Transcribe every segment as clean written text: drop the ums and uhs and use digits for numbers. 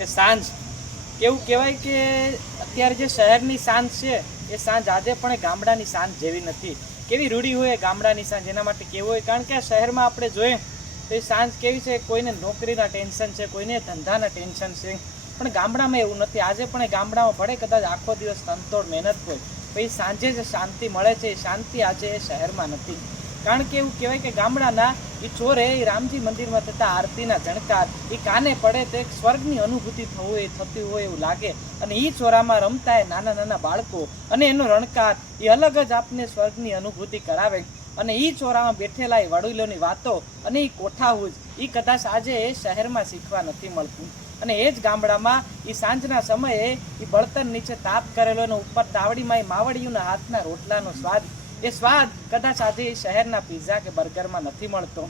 કે સાંજ એવું કહેવાય કે અત્યારે જે શહેરની સાંજ છે એ સાંજ આજે પણ એ ગામડાની સાંજ જેવી નથી. કેવી રૂડી હોય ગામડાની સાંજ, એના માટે કેવું હોય, કારણ કે આ શહેરમાં આપણે જોઈએ તો એ સાંજ કેવી છે, કોઈને નોકરીના ટેન્શન છે, કોઈને ધંધાના ટેન્શન છે, પણ ગામડામાં એવું નથી. આજે પણ એ ગામડામાં ભલે કદાચ આખો દિવસ તનતોડ મહેનત હોય, પછી સાંજે જે શાંતિ મળે છે એ શાંતિ આજે એ શહેરમાં નથી. કારણ કે એવું કહેવાય કે ગામડાના એ ચોરે એ રામજી મંદિરમાં થતા આરતીના જણકાર એ કાને પડે તો એક સ્વર્ગની અનુભૂતિ થતી હોય એવું લાગે. અને એ ચોરામાં રમતા એ નાના નાના બાળકો અને એનો રણકાર એ અલગ જ આપને સ્વર્ગની અનુભૂતિ કરાવે. અને એ ચોરામાં બેઠેલા એ વડીલોની વાતો અને એ કોઠાહૂજ એ કદાચ આજે એ શહેરમાં શીખવા નથી મળતું. અને એ જ ગામડામાં એ સાંજના સમયે એ બળતણ નીચે તાપ કરેલો અને ઉપર તાવડીમાં એ માવડીઓના હાથના રોટલાનો સ્વાદ, એ સ્વાદ કદાચ આજે એ શહેરના પીઝા કે બર્ગરમાં નથી મળતો.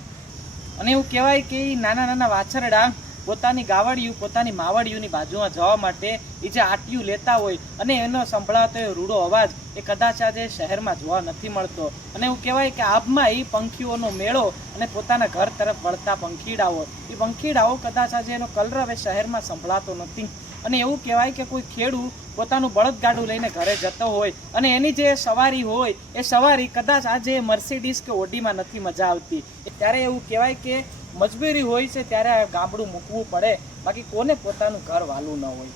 અને એવું કહેવાય કે એ નાના નાના વાછરડા પોતાની ગાવડિયું પોતાની માવડિયુંની બાજુમાં જવા માટે એ જે આટિયું લેતા હોય અને એનો સંભળાતો એ રૂડો અવાજ એ કદાચ આજે શહેરમાં જોવા નથી મળતો. અને એવું કહેવાય કે આબમાં એ પંખીઓનો મેળો અને પોતાના ઘર તરફ વળતા પંખીડાઓ, એ પંખીડાઓ કદાચ આજે એનો કલરવ એ શહેરમાં સંભળાતો નથી. અને એવું કહેવાય કે કોઈ ખેડૂત પોતાનું બળદગાડું લઈને ઘરે જતો હોય અને એની જે સવારી હોય એ સવારી કદાચ આજે મર્સિડીઝ કે ઓડીમાં નથી મજા આવતી. ત્યારે એવું કહેવાય કે મજબૂરી હોય છે ત્યારે આ ગામડું મૂકવું પડે, બાકી કોને પોતાનું ઘર વાલું ન હોય.